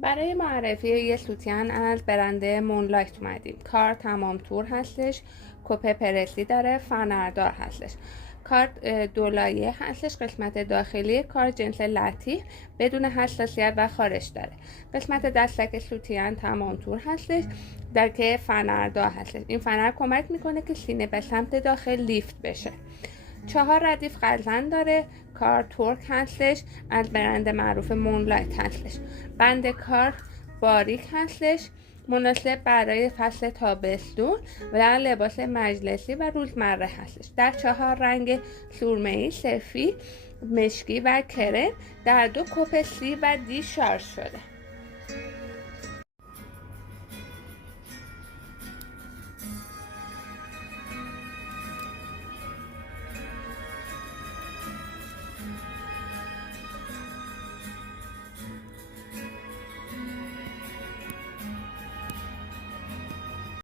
برای معرفی یه سوتین از برند مونلایت اومدیم. کار تمام تور هستش، کپه پرسی داره، فنردار هستش. کار دو لایه هستش. قسمت داخلی کار جنس لطیف بدون حساسیت و خارش داره. قسمت دستک سوتین تمام تور هستش در که فنردار هستش. این فنر کمک میکنه که سینه به سمت داخل لیفت بشه. 4 ردیف غلظن داره. کار ترک هستش، از برند معروف مونلایت هستش. بند کار باریک هستش، مناسب برای فصل تابستون و لباس مجلسی و روزمره هستش. در 4 رنگ: سرمه‌ای، سفید، مشکی و کرم. در 2 کپ C و D شارژ شده.